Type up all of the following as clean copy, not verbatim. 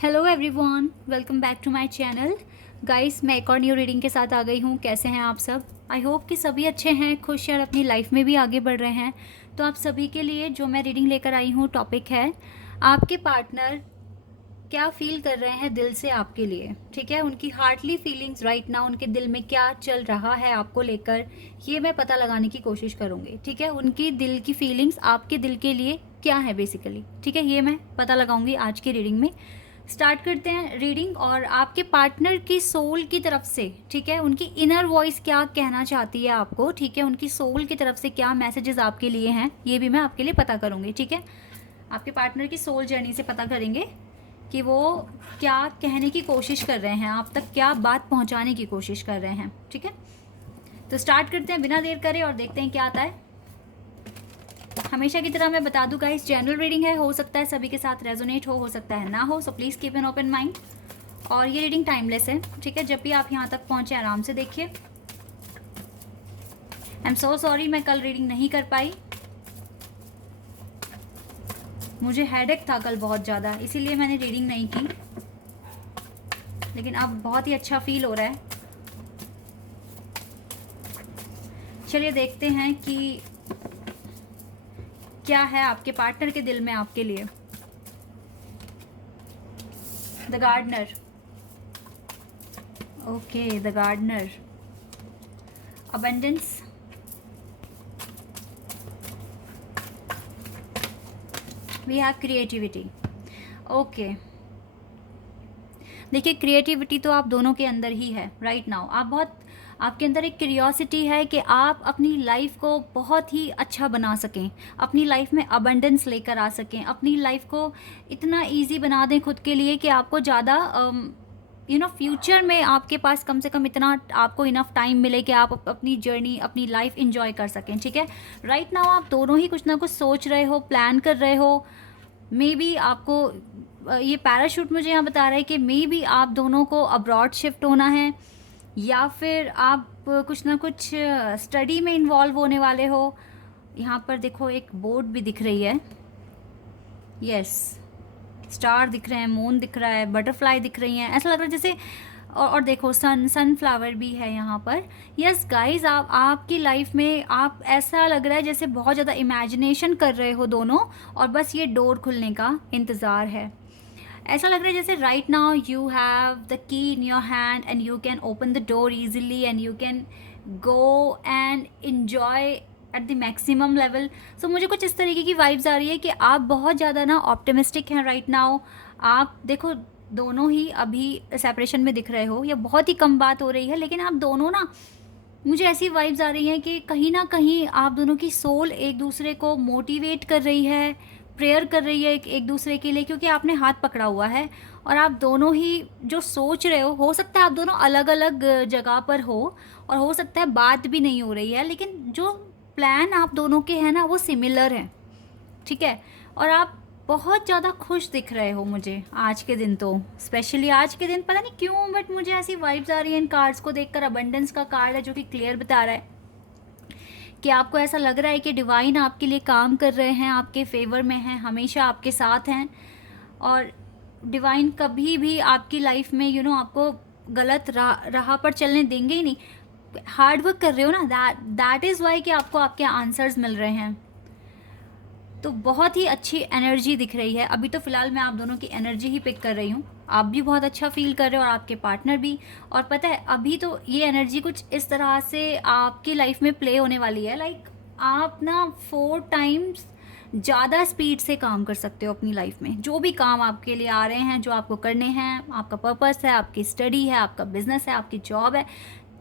Hello everyone, welcome back to my channel. Guys, मैं एक और न्यू रीडिंग के साथ आ गई हूँ। कैसे हैं आप सब? आई होप कि सभी अच्छे हैं, खुश हैं और अपनी लाइफ में भी आगे बढ़ रहे हैं। तो आप सभी के लिए जो मैं रीडिंग लेकर आई हूँ, टॉपिक है आपके पार्टनर क्या फील कर रहे हैं दिल से आपके लिए। ठीक है, उनकी हार्टली फीलिंग्स राइट नाउ, उनके दिल में क्या चल रहा है आपको लेकर, ये मैं पता लगाने की कोशिश करूँगी। ठीक है, उनकी दिल की फीलिंग्स आपके दिल के लिए क्या है बेसिकली। ठीक है, ये मैं पता लगाऊंगी आज की रीडिंग में। स्टार्ट करते हैं रीडिंग। और आपके पार्टनर की सोल की तरफ से, ठीक है, उनकी इनर वॉइस क्या कहना चाहती है आपको। ठीक है, उनकी सोल की तरफ से क्या मैसेजेस आपके लिए हैं, ये भी मैं आपके लिए पता करूंगी। ठीक है, आपके पार्टनर की सोल जर्नी से पता करेंगे कि वो क्या कहने की कोशिश कर रहे हैं, आप तक क्या बात पहुंचाने की कोशिश कर रहे हैं। ठीक है, तो स्टार्ट करते हैं बिना देर करे और देखते हैं क्या आता है। हमेशा की तरह मैं बता दूं गाइस, जनरल रीडिंग है, हो सकता है सभी के साथ रेजोनेट हो सकता है ना हो, so please keep an open mind. और ये रीडिंग टाइमलेस है। ठीक है, जब भी आप यहाँ तक पहुँचे आराम से देखिए। आई एम सो सॉरी, मैं कल रीडिंग नहीं कर पाई, मुझे हेडेक था कल बहुत ज़्यादा, इसीलिए मैंने रीडिंग नहीं की। लेकिन अब बहुत ही अच्छा फील हो रहा है। चलिए देखते हैं कि क्या है आपके पार्टनर के दिल में आपके लिए। The gardener, okay, the gardener, abundance, we have creativity. Okay, देखिए क्रिएटिविटी तो आप दोनों के अंदर ही है राइट नाउ। आप बहुत, आपके अंदर एक क्यूरियोसिटी है कि आप अपनी लाइफ को बहुत ही अच्छा बना सकें, अपनी लाइफ में अबंडेंस लेकर आ सकें, अपनी लाइफ को इतना इजी बना दें खुद के लिए कि आपको ज़्यादा फ्यूचर में आपके पास कम से कम इतना आपको इनफ टाइम मिले कि आप अपनी जर्नी, अपनी लाइफ इंजॉय कर सकें। ठीक है, राइट नाउ आप दोनों ही कुछ ना कुछ सोच रहे हो, प्लान कर रहे हो। मे बी आपको ये पैराशूट मुझे यहाँ बता रहा है कि मे बी आप दोनों को अब्रॉड शिफ्ट होना है, या फिर आप कुछ ना कुछ स्टडी में इन्वॉल्व होने वाले हो। यहाँ पर देखो एक बोर्ड भी दिख रही है, यस, स्टार दिख रहे हैं, मून दिख रहा है, बटरफ्लाई दिख रही हैं, ऐसा लग रहा है जैसे। और देखो सनफ्लावर भी है यहाँ पर। यस गाइज, आपकी लाइफ में आप, ऐसा लग रहा है जैसे बहुत ज़्यादा इमेजिनेशन कर रहे हो दोनों, और बस ये डोर खुलने का इंतज़ार है। ऐसा लग रहा है जैसे right now you have the key in your hand and you can open the door easily and you can go and enjoy at the maximum level. So मुझे कुछ इस तरीके की वाइब्स आ रही है कि आप बहुत ज़्यादा ना ऑप्टिमिस्टिक हैं राइट नाउ। आप देखो दोनों ही अभी सेपरेशन में दिख रहे हो, या बहुत ही कम बात हो रही है, लेकिन आप दोनों ना, मुझे ऐसी वाइब्स आ रही हैं कि कहीं ना कहीं आप दोनों की सोल एक दूसरे को मोटिवेट कर रही है, प्रेयर कर रही है एक दूसरे के लिए, क्योंकि आपने हाथ पकड़ा हुआ है। और आप दोनों ही जो सोच रहे हो सकता है आप दोनों अलग अलग जगह पर हो, और हो सकता है बात भी नहीं हो रही है, लेकिन जो प्लान आप दोनों के हैं ना वो सिमिलर हैं। ठीक है, और आप बहुत ज़्यादा खुश दिख रहे हो मुझे आज के दिन, तो स्पेशली आज के दिन पता नहीं क्यों, बट मुझे ऐसी वाइब्स आ रही है इन कार्ड्स को देखकर। अबंडेंस का कार्ड है जो कि क्लियर बता रहा है कि आपको ऐसा लग रहा है कि डिवाइन आपके लिए काम कर रहे हैं, आपके फेवर में हैं, हमेशा आपके साथ हैं। और डिवाइन कभी भी आपकी लाइफ में आपको गलत राह पर चलने देंगे ही नहीं। हार्ड वर्क कर रहे हो ना, दैट इज़ वाई कि आपको आपके आंसर्स मिल रहे हैं। तो बहुत ही अच्छी एनर्जी दिख रही है अभी। तो फिलहाल मैं आप दोनों की एनर्जी ही पिक कर रही हूँ। आप भी बहुत अच्छा फील कर रहे हो और आपके पार्टनर भी। और पता है अभी तो ये एनर्जी कुछ इस तरह से आपकी लाइफ में प्ले होने वाली है, लाइक आप ना 4 टाइम्स ज़्यादा स्पीड से काम कर सकते हो अपनी लाइफ में। जो भी काम आपके लिए आ रहे हैं, जो आपको करने हैं, आपका पर्पस है, आपकी स्टडी है, आपका बिजनेस है, आपकी जॉब है,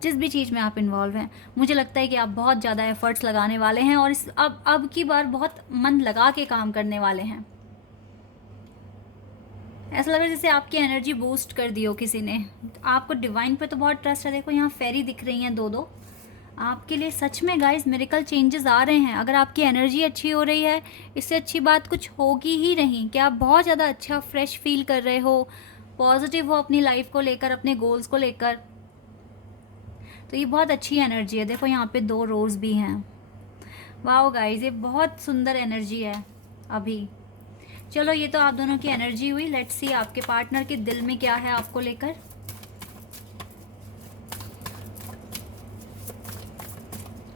जिस भी चीज़ में आप इन्वॉल्व हैं, मुझे लगता है कि आप बहुत ज़्यादा एफर्ट्स लगाने वाले हैं और इस अब की बार बहुत मन लगा के काम करने वाले हैं। ऐसा लग रहा है जैसे आपकी एनर्जी बूस्ट कर दी हो किसी ने। आपको डिवाइन पे तो बहुत ट्रस्ट है। देखो यहाँ फेरी दिख रही हैं 2-2 आपके लिए। सच में गाइस मिरेकल चेंजेस आ रहे हैं। अगर आपकी एनर्जी अच्छी हो रही है, इससे अच्छी बात कुछ होगी ही नहीं कि आप बहुत ज़्यादा अच्छा फ्रेश फील कर रहे हो, पॉजिटिव हो अपनी लाइफ को लेकर, अपने गोल्स को लेकर। तो ये बहुत अच्छी एनर्जी है। देखो यहाँ पे 2 रोज भी हैं। वाओ गाइस, ये बहुत सुंदर एनर्जी है अभी। चलो ये तो आप दोनों की एनर्जी हुई। लेट्स सी आपके पार्टनर के दिल में क्या है आपको लेकर।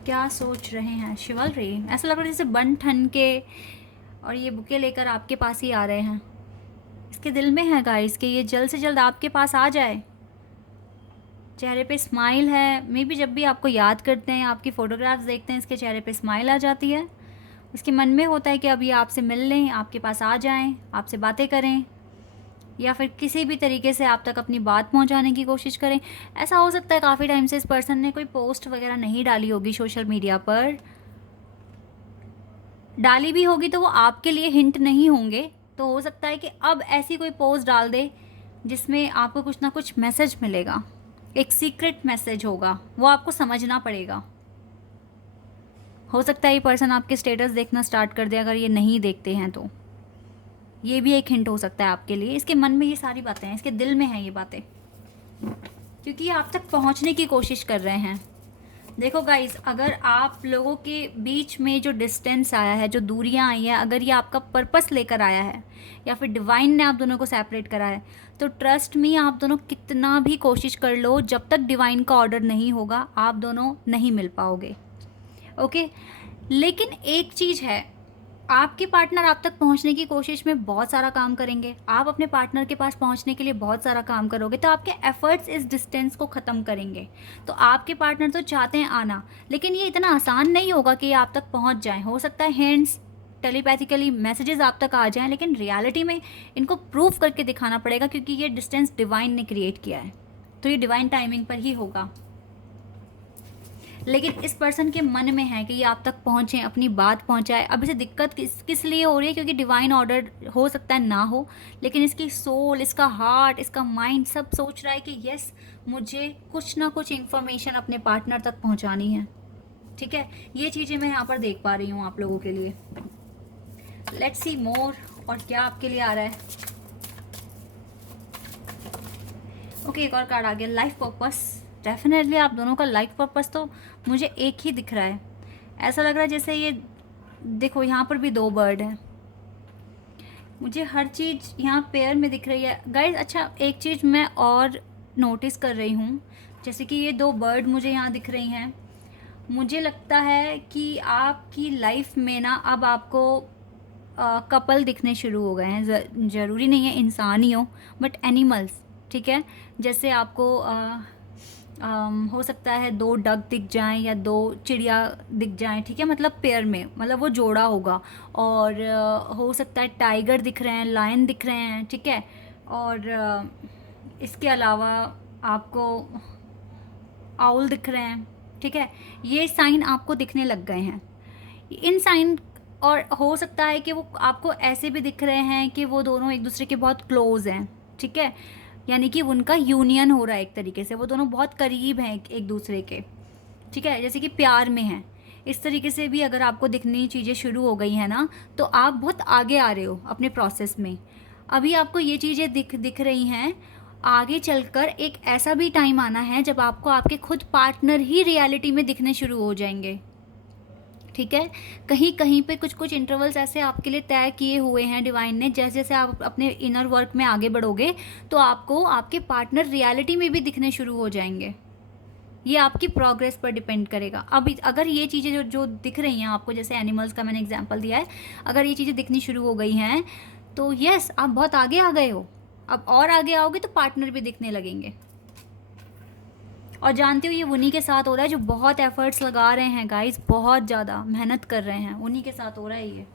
क्या सोच रहे हैं? शिवलरी, ऐसा लग रहा है जैसे बन ठन के और ये बुके लेकर आपके पास ही आ रहे हैं। इसके दिल में है गाइस कि ये जल्द से जल्द आपके पास आ जाए। चेहरे पे स्माइल है। मे बी जब भी आपको याद करते हैं, आपकी फ़ोटोग्राफ्स देखते हैं, इसके चेहरे पे स्माइल आ जाती है। उसके मन में होता है कि अब ये आपसे मिल लें, आपके पास आ जाएं, आपसे बातें करें, या फिर किसी भी तरीके से आप तक अपनी बात पहुंचाने की कोशिश करें। ऐसा हो सकता है काफ़ी टाइम से इस पर्सन ने कोई पोस्ट वगैरह नहीं डाली होगी सोशल मीडिया पर। डाली भी होगी तो वो आपके लिए हिंट नहीं होंगे। तो हो सकता है कि अब ऐसी कोई पोस्ट डाल दे जिसमें आपको कुछ ना कुछ मैसेज मिलेगा। एक सीक्रेट मैसेज होगा, वो आपको समझना पड़ेगा। हो सकता है ये पर्सन आपके स्टेटस देखना स्टार्ट कर दे, अगर ये नहीं देखते हैं तो। ये भी एक हिंट हो सकता है आपके लिए। इसके मन में ये सारी बातें हैं, इसके दिल में हैं ये बातें, क्योंकि ये आप तक पहुंचने की कोशिश कर रहे हैं। देखो गाइस, अगर आप लोगों के बीच में जो डिस्टेंस आया है, जो दूरियां आई हैं, अगर ये आपका पर्पस लेकर आया है या फिर डिवाइन ने आप दोनों को सेपरेट करा है, तो ट्रस्ट मी, आप दोनों कितना भी कोशिश कर लो, जब तक डिवाइन का ऑर्डर नहीं होगा आप दोनों नहीं मिल पाओगे। ओके, लेकिन एक चीज़ है, आपके पार्टनर आप तक पहुंचने की कोशिश में बहुत सारा काम करेंगे। आप अपने पार्टनर के पास पहुंचने के लिए बहुत सारा काम करोगे, तो आपके एफर्ट्स इस डिस्टेंस को ख़त्म करेंगे। तो आपके पार्टनर तो चाहते हैं आना, लेकिन ये इतना आसान नहीं होगा कि ये आप तक पहुंच जाएं। हो सकता है हिंट्स, टेलीपैथिकली मैसेजेस आप तक आ जाएं, लेकिन रियलिटी में इनको प्रूव करके दिखाना पड़ेगा, क्योंकि ये डिस्टेंस डिवाइन ने क्रिएट किया है। तो ये डिवाइन टाइमिंग पर ही होगा। लेकिन इस पर्सन के मन में है कि ये आप तक पहुँचे, अपनी बात पहुँचाए। अब इसे दिक्कत किस लिए हो रही है? क्योंकि डिवाइन ऑर्डर हो सकता है ना हो, लेकिन इसकी सोल, इसका हार्ट, इसका माइंड सब सोच रहा है कि यस, मुझे कुछ ना कुछ इन्फॉर्मेशन अपने पार्टनर तक पहुँचानी है। ठीक है, ये चीज़ें मैं यहाँ पर देख पा रही हूँ आप लोगों के लिए। लेट्स सी मोर, और क्या आपके लिए आ रहा है। ओके, एक और कार्ड आ गया, लाइफ पर्पस। डेफिनेटली आप दोनों का लाइफ पर्पस तो मुझे एक ही दिख रहा है। ऐसा लग रहा है जैसे ये देखो, यहाँ पर भी 2 बर्ड हैं। मुझे हर चीज़ यहाँ पेयर में दिख रही है गाइस। अच्छा, एक चीज़ मैं और नोटिस कर रही हूँ, जैसे कि ये 2 बर्ड मुझे यहाँ दिख रही हैं। मुझे लगता है कि आपकी लाइफ में ना अब आपको कपल दिखने शुरू हो गए हैं। ज़रूरी नहीं है इंसान ही हो, बट एनिमल्स। ठीक है, जैसे आपको हो सकता है 2 डक दिख जाएं या 2 चिड़िया दिख जाएं। ठीक है, मतलब पेयर में, मतलब वो जोड़ा होगा। और हो सकता है टाइगर दिख रहे हैं, लायन दिख रहे हैं। ठीक है, और इसके अलावा आपको आउल दिख रहे हैं। ठीक है, ये साइन आपको दिखने लग गए हैं, इन साइन। और हो सकता है कि वो आपको ऐसे भी दिख रहे हैं कि वो दोनों एक दूसरे के बहुत क्लोज हैं। ठीक है, यानी कि उनका यूनियन हो रहा है एक तरीके से, वो दोनों बहुत करीब हैं एक दूसरे के। ठीक है, जैसे कि प्यार में हैं। इस तरीके से भी अगर आपको दिखनी चीज़ें शुरू हो गई हैं ना, तो आप बहुत आगे आ रहे हो अपने प्रोसेस में। अभी आपको ये चीज़ें दिख रही हैं। आगे चलकर एक ऐसा भी टाइम आना है जब आपको आपके खुद पार्टनर ही रियलिटी में दिखने शुरू हो जाएंगे। ठीक है, कहीं कहीं पे कुछ कुछ इंटरवल्स ऐसे आपके लिए तय किए हुए हैं डिवाइन ने। जैसे जैसे आप अपने इनर वर्क में आगे बढ़ोगे, तो आपको आपके पार्टनर रियलिटी में भी दिखने शुरू हो जाएंगे। ये आपकी प्रोग्रेस पर डिपेंड करेगा। अब अगर ये चीज़ें जो दिख रही हैं आपको, जैसे एनिमल्स का मैंने एग्जांपल दिया है, अगर ये चीज़ें दिखनी शुरू हो गई हैं, तो यस, आप बहुत आगे आ गए हो। अब और आगे आओगे तो पार्टनर भी दिखने लगेंगे। और जानते हो, ये उन्हीं के साथ हो रहा है जो बहुत एफर्ट्स लगा रहे हैं गाइस, बहुत ज़्यादा मेहनत कर रहे हैं। उन्हीं के साथ हो रहा है ये,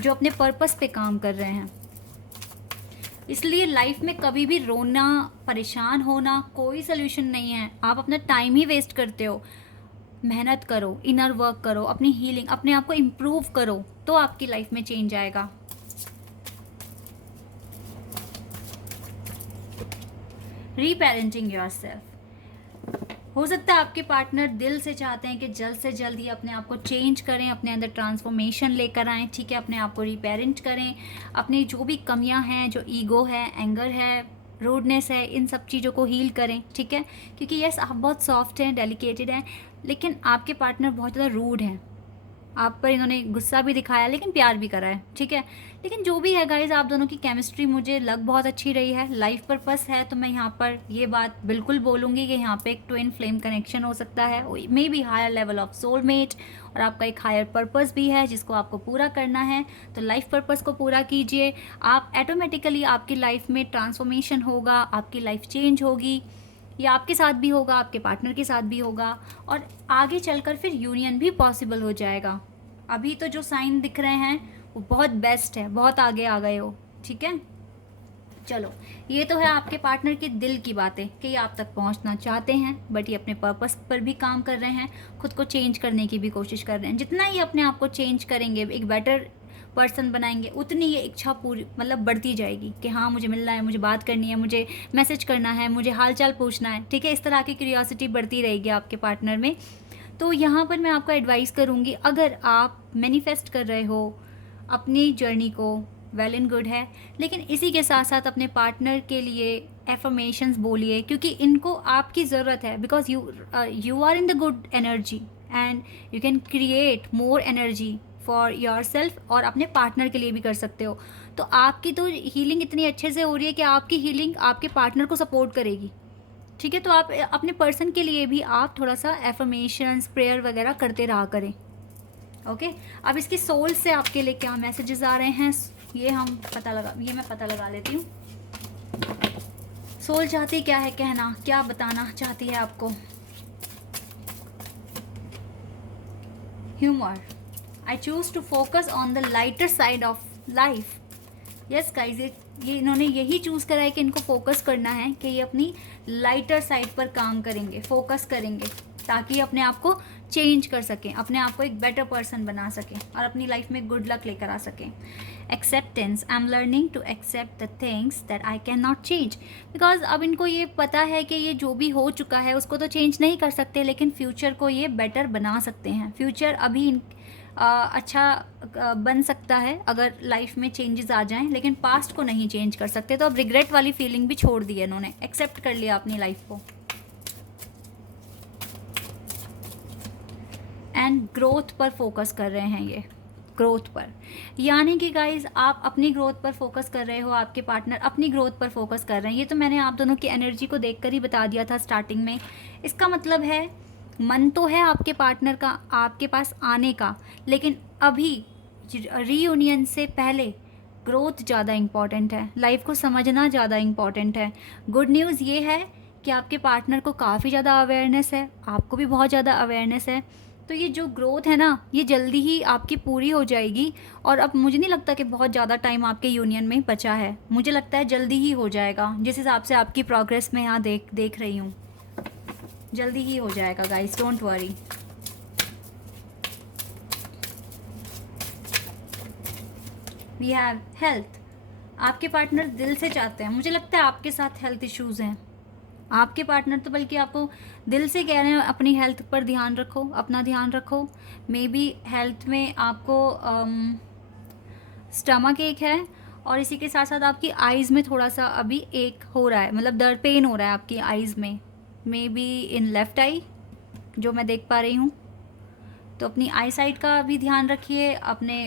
जो अपने पर्पस पे काम कर रहे हैं। इसलिए लाइफ में कभी भी रोना, परेशान होना कोई सोल्यूशन नहीं है। आप अपना टाइम ही वेस्ट करते हो। मेहनत करो, इनर वर्क करो, अपनी हीलिंग, अपने आप को इम्प्रूव करो, तो आपकी लाइफ में चेंज आएगा। रीपेरेंटिंग योरसेल्फ। हो सकता है आपके पार्टनर दिल से चाहते हैं कि जल्द से जल्द ही अपने आप को चेंज करें, अपने अंदर ट्रांसफॉर्मेशन लेकर आएँ। ठीक है, अपने आप को रीपेरेंट करें, अपनी जो भी कमियां हैं, जो ईगो है, एंगर है, रूडनेस है, इन सब चीज़ों को हील करें। ठीक है, क्योंकि यस, आप बहुत सॉफ्ट हैं, डेलिकेटेड हैं, लेकिन आपके पार्टनर बहुत ज़्यादा रूड हैं। आप पर इन्होंने गुस्सा भी दिखाया लेकिन प्यार भी करा है, ठीक है। लेकिन जो भी है गाइज, आप दोनों की केमिस्ट्री मुझे लग बहुत अच्छी रही है। लाइफ पर्पस है तो मैं यहाँ पर ये बात बिल्कुल बोलूँगी कि यहाँ पे एक ट्विन फ्लेम कनेक्शन हो सकता है, maybe higher level of soulmate, और आपका एक हायर पर्पस भी है जिसको आपको पूरा करना है। तो लाइफ पर्पस को पूरा कीजिए, आप ऑटोमेटिकली आपकी लाइफ में ट्रांसफॉर्मेशन होगा, आपकी लाइफ चेंज होगी। ये आपके साथ भी होगा, आपके पार्टनर के साथ भी होगा, और आगे चलकर फिर यूनियन भी पॉसिबल हो जाएगा। अभी तो जो साइन दिख रहे हैं वो बहुत बेस्ट है, बहुत आगे आ गए हो, ठीक है। चलो, ये तो है आपके पार्टनर के दिल की बातें कि ये आप तक पहुंचना चाहते हैं, बट ये अपने पर्पस पर भी काम कर रहे हैं, खुद को चेंज करने की भी कोशिश कर रहे हैं। जितना ही अपने आप को चेंज करेंगे, एक बेटर पर्सन बनाएंगे, उतनी ये इच्छा पूरी मतलब बढ़ती जाएगी कि हाँ मुझे मिलना है, मुझे बात करनी है, मुझे मैसेज करना है, मुझे हालचाल पूछना है, ठीक है। इस तरह की क्यूरियोसिटी बढ़ती रहेगी आपके पार्टनर में। तो यहाँ पर मैं आपको एडवाइस करूँगी, अगर आप मैनिफेस्ट कर रहे हो अपनी जर्नी को, वेल एंड गुड है, लेकिन इसी के साथ साथ अपने पार्टनर के लिए एफर्मेशंस बोलिए, क्योंकि इनको आपकी ज़रूरत है। Because you are in the good energy and you can create more energy for yourself, और अपने पार्टनर के लिए भी कर सकते हो। तो आपकी तो हीलिंग इतनी अच्छे से हो रही है कि आपकी हीलिंग आपके पार्टनर को सपोर्ट करेगी, ठीक है। तो आप अपने पर्सन के लिए भी आप थोड़ा सा एफर्मेशंस, प्रेयर वगैरह करते रहा करें, ओके। अब इसकी सोल से आपके लिए क्या मैसेजेस आ रहे हैं ये मैं पता लगा लेती हूँ। सोल चाहती क्या है कहना, क्या बताना चाहती है आपको। Humour, I choose to focus on the lighter side of life. Yes guys, ये इन्होंने यही चूज़ करा है कि इनको फोकस करना है कि ये अपनी लाइटर साइड पर काम करेंगे, फोकस करेंगे, ताकि अपने आप को चेंज कर सकें, अपने आप को एक बेटर पर्सन बना सकें और अपनी लाइफ में गुड लक लेकर आ सकें। Acceptance, I am learning to accept the things that I cannot change. Because अब इनको ये पता है कि ये जो भी हो चुका है उसको तो चेंज नहीं कर सकते, लेकिन फ्यूचर को ये बेटर बना सकते हैं। फ्यूचर अभी अच्छा बन सकता है अगर लाइफ में चेंजेस आ जाएं, लेकिन पास्ट को नहीं चेंज कर सकते। तो अब रिग्रेट वाली फीलिंग भी छोड़ दी है इन्होंने, एक्सेप्ट कर लिया अपनी लाइफ को। एंड ग्रोथ पर फोकस कर रहे हैं ये, ग्रोथ पर, यानी कि गाइज आप अपनी ग्रोथ पर फोकस कर रहे हो, आपके पार्टनर अपनी ग्रोथ पर फोकस कर रहे हैं। ये तो मैंने आप दोनों की एनर्जी को देखकर ही बता दिया था स्टार्टिंग में। इसका मतलब है मन तो है आपके पार्टनर का आपके पास आने का, लेकिन अभी रीयूनियन से पहले ग्रोथ ज़्यादा इम्पॉर्टेंट है, लाइफ को समझना ज़्यादा इम्पॉर्टेंट है। गुड न्यूज़ ये है कि आपके पार्टनर को काफ़ी ज़्यादा अवेयरनेस है, आपको भी बहुत ज़्यादा अवेयरनेस है। तो ये जो ग्रोथ है ना, ये जल्दी ही आपकी पूरी हो जाएगी। और अब मुझे नहीं लगता कि बहुत ज़्यादा टाइम आपके यूनियन में बचा है, मुझे लगता है जल्दी ही हो जाएगा। जिस हिसाब से आपकी प्रोग्रेस मैं यहाँ देख रही हूँ, जल्दी ही हो जाएगा guys, don't worry. We have health, आपके पार्टनर दिल से चाहते हैं, मुझे लगता है आपके साथ हेल्थ इश्यूज हैं आपके पार्टनर, तो बल्कि आपको दिल से कह रहे हैं अपनी हेल्थ पर ध्यान रखो, अपना ध्यान रखो। मे बी हेल्थ में आपको स्टमक एक है, और इसी के साथ साथ आपकी आइज़ में थोड़ा सा अभी एक हो रहा है, मतलब दर्द, पेन हो रहा है आपकी आइज़ में, मे बी इन लेफ़्ट आई जो मैं देख पा रही हूँ। तो अपनी आई साइड का भी ध्यान रखिए, अपने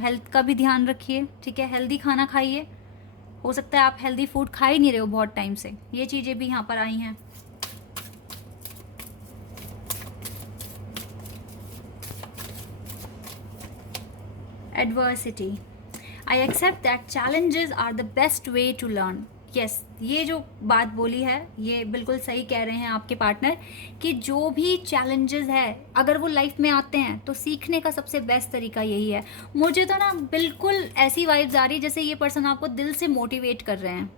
हेल्थ का भी ध्यान रखिए, ठीक है। हेल्दी खाना खाइए, हो सकता है आप हेल्दी फूड खा ही नहीं रहे हो बहुत टाइम से, ये चीज़ें भी यहाँ पर आई हैं। Adversity, I accept that challenges are the best way to learn. Yes, ये जो बात बोली है ये बिल्कुल सही कह रहे हैं आपके पार्टनर, कि जो भी चैलेंजेस है अगर वो लाइफ में आते हैं तो सीखने का सबसे बेस्ट तरीका यही है। मुझे तो ना बिल्कुल ऐसी वाइब्स आ रही है जैसे ये पर्सन आपको दिल से मोटिवेट कर रहे हैं,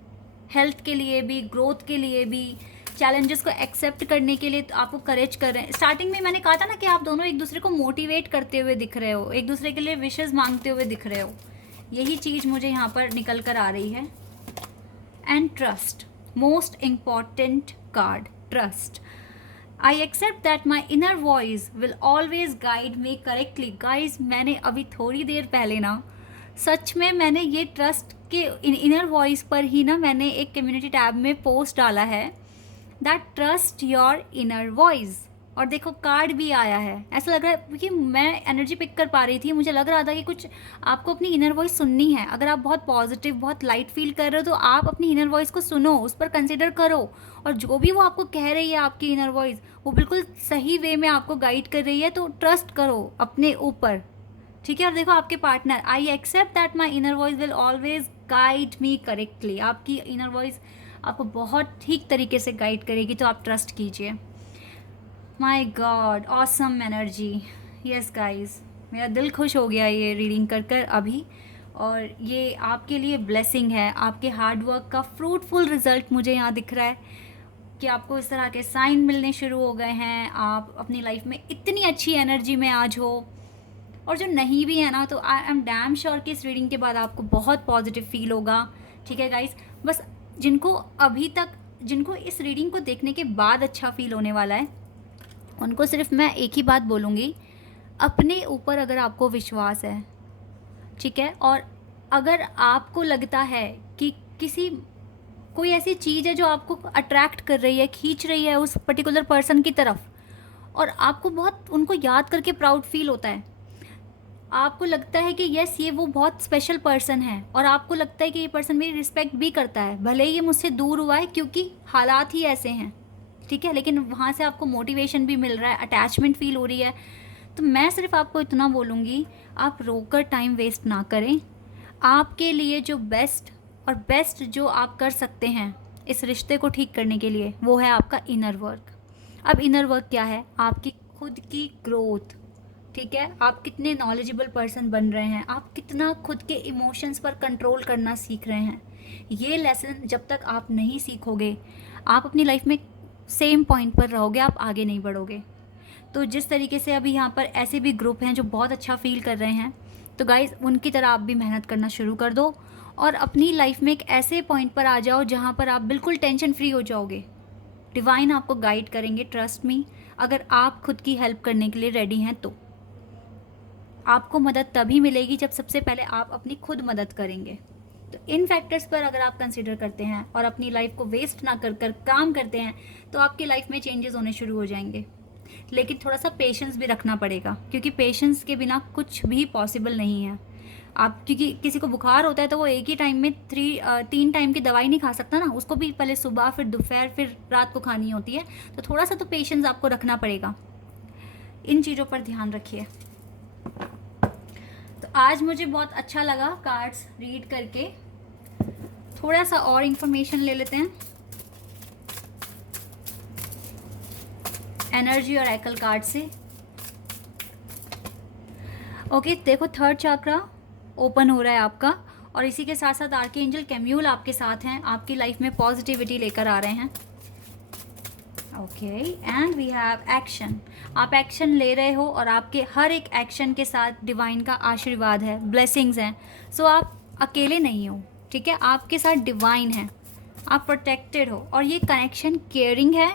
हेल्थ के लिए भी, ग्रोथ के लिए भी, चैलेंजेस को एक्सेप्ट करने के लिए आपको करेज कर रहे हैं। स्टार्टिंग में मैंने कहा था ना कि आप दोनों एक दूसरे को मोटिवेट करते हुए दिख रहे हो, एक दूसरे के लिए विशेस मांगते हुए दिख रहे हो, यही चीज़ मुझे यहाँ पर निकल कर आ रही है। And trust, most important card, trust. I accept that my inner voice will always guide me correctly. Guys, मैंने अभी थोड़ी देर पहले ना सच में मैंने ये ट्रस्ट के इनर वॉइस पर ही ना मैंने एक कम्युनिटी टैब में पोस्ट डाला है, that trust your inner voice. और देखो कार्ड भी आया है। ऐसा लग रहा है कि मैं एनर्जी पिक कर पा रही थी, मुझे लग रहा था कि कुछ आपको अपनी इनर वॉइस सुननी है। अगर आप बहुत पॉजिटिव, बहुत लाइट फील कर रहे हो तो आप अपनी इनर वॉइस को सुनो, उस पर कंसिडर करो, और जो भी वो आपको कह रही है आपकी इनर वॉइस, वो बिल्कुल सही वे में आपको गाइड कर रही है, तो ट्रस्ट करो अपने ऊपर, ठीक है। और देखो आपके partner, I accept that my inner voice will always guide me correctly. आपकी इनर वॉइस आपको बहुत ठीक तरीके से गाइड करेगी, तो आप ट्रस्ट कीजिए। My god, awesome energy. Yes guys, मेरा दिल खुश हो गया ये रीडिंग कर कर अभी, और ये आपके लिए ब्लेसिंग है, आपके हार्ड वर्क का फ्रूटफुल रिजल्ट मुझे यहाँ दिख रहा है कि आपको इस तरह के साइन मिलने शुरू हो गए हैं। आप अपनी लाइफ में इतनी अच्छी एनर्जी में आज हो, और जो नहीं भी है ना, तो आई एम डैम श्योर कि इस रीडिंग के बाद आपको बहुत पॉजिटिव फील होगा, ठीक है गाइज। बस जिनको इस रीडिंग को देखने के बाद अच्छा फील होने वाला है, उनको सिर्फ मैं एक ही बात बोलूँगी, अपने ऊपर अगर आपको विश्वास है, ठीक है, और अगर आपको लगता है कि कोई ऐसी चीज़ है जो आपको अट्रैक्ट कर रही है, खींच रही है उस पर्टिकुलर पर्सन की तरफ, और आपको बहुत उनको याद करके प्राउड फील होता है, आपको लगता है कि यस ये वो बहुत स्पेशल पर्सन है, और आपको लगता है कि ये पर्सन मेरी रिस्पेक्ट भी करता है, भले ही ये मुझसे दूर हुआ है क्योंकि हालात ही ऐसे हैं, ठीक है, लेकिन वहाँ से आपको मोटिवेशन भी मिल रहा है, अटैचमेंट फील हो रही है। तो मैं सिर्फ आपको इतना बोलूँगी, आप रोकर टाइम वेस्ट ना करें। आपके लिए जो बेस्ट जो आप कर सकते हैं इस रिश्ते को ठीक करने के लिए, वो है आपका इनर वर्क। अब इनर वर्क क्या है? आपकी खुद की ग्रोथ, ठीक है, आप कितने नॉलेजेबल पर्सन बन रहे हैं, आप कितना खुद के इमोशंस पर कंट्रोल करना सीख रहे हैं। ये लेसन जब तक आप नहीं सीखोगे, आप अपनी लाइफ में सेम पॉइंट पर रहोगे, आप आगे नहीं बढ़ोगे। तो जिस तरीके से अभी यहाँ पर ऐसे भी ग्रुप हैं जो बहुत अच्छा फील कर रहे हैं, तो गाइज़ उनकी तरह आप भी मेहनत करना शुरू कर दो, और अपनी लाइफ में एक ऐसे पॉइंट पर आ जाओ जहाँ पर आप बिल्कुल टेंशन फ्री हो जाओगे। डिवाइन आपको गाइड करेंगे, ट्रस्ट मी, अगर आप खुद की हेल्प करने के लिए रेडी हैं तो। आपको मदद तभी मिलेगी जब सबसे पहले आप अपनी खुद मदद करेंगे। तो इन फैक्टर्स पर अगर आप कंसिडर करते हैं और अपनी लाइफ को वेस्ट ना कर कर काम करते हैं, तो आपकी लाइफ में चेंजेस होने शुरू हो जाएंगे। लेकिन थोड़ा सा पेशेंस भी रखना पड़ेगा, क्योंकि पेशेंस के बिना कुछ भी पॉसिबल नहीं है। आप क्योंकि किसी को बुखार होता है तो वो एक ही टाइम में 3 टाइम की दवाई नहीं खा सकता ना, उसको भी पहले सुबह, फिर दोपहर, फिर रात को खानी होती है। तो थोड़ा सा तो पेशेंस आपको रखना पड़ेगा। इन चीज़ों पर ध्यान रखिए। तो आज मुझे बहुत अच्छा लगा कार्ड्स रीड करके। थोड़ा सा और इन्फॉर्मेशन ले लेते हैं एनर्जी और एकल कार्ड से। ओके, देखो थर्ड चक्रा ओपन हो रहा है आपका, और इसी के साथ साथ आर्कएंजल कैम्यूल आपके साथ हैं, आपकी लाइफ में पॉजिटिविटी लेकर आ रहे हैं। Okay, and we have action. आप एक्शन ले रहे हो, और आपके हर एक एक्शन के साथ डिवाइन का आशीर्वाद है, ब्लेसिंग्स हैं। सो आप अकेले नहीं हो, ठीक है, आपके साथ डिवाइन है, आप प्रोटेक्टेड हो, और ये कनेक्शन केयरिंग है।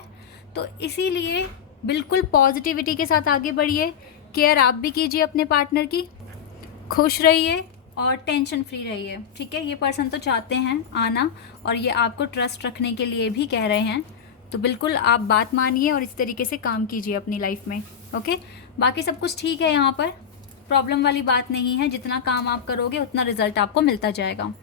तो इसीलिए बिल्कुल पॉजिटिविटी के साथ आगे बढ़िए, केयर आप भी कीजिए अपने पार्टनर की, खुश रहिए और टेंशन फ्री रहिए, ठीक है। ये पर्सन तो चाहते हैं आना, और ये आपको ट्रस्ट रखने के लिए भी कह रहे हैं, तो बिल्कुल आप बात मानिए और इस तरीके से काम कीजिए अपनी लाइफ में। ओके, बाकी सब कुछ ठीक है, यहाँ पर प्रॉब्लम वाली बात नहीं है। जितना काम आप करोगे उतना रिजल्ट आपको मिलता जाएगा।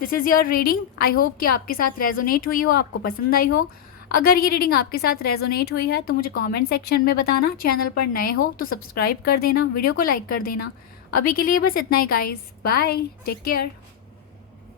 This is your reading. I hope कि आपके साथ रेजोनेट हुई हो, आपको पसंद आई हो। अगर ये रीडिंग आपके साथ रेजोनेट हुई है तो मुझे कमेंट सेक्शन में बताना। चैनल पर नए हो तो सब्सक्राइब कर देना, वीडियो को लाइक कर देना। अभी के लिए बस इतना ही गाइस, बाय, टेक केयर।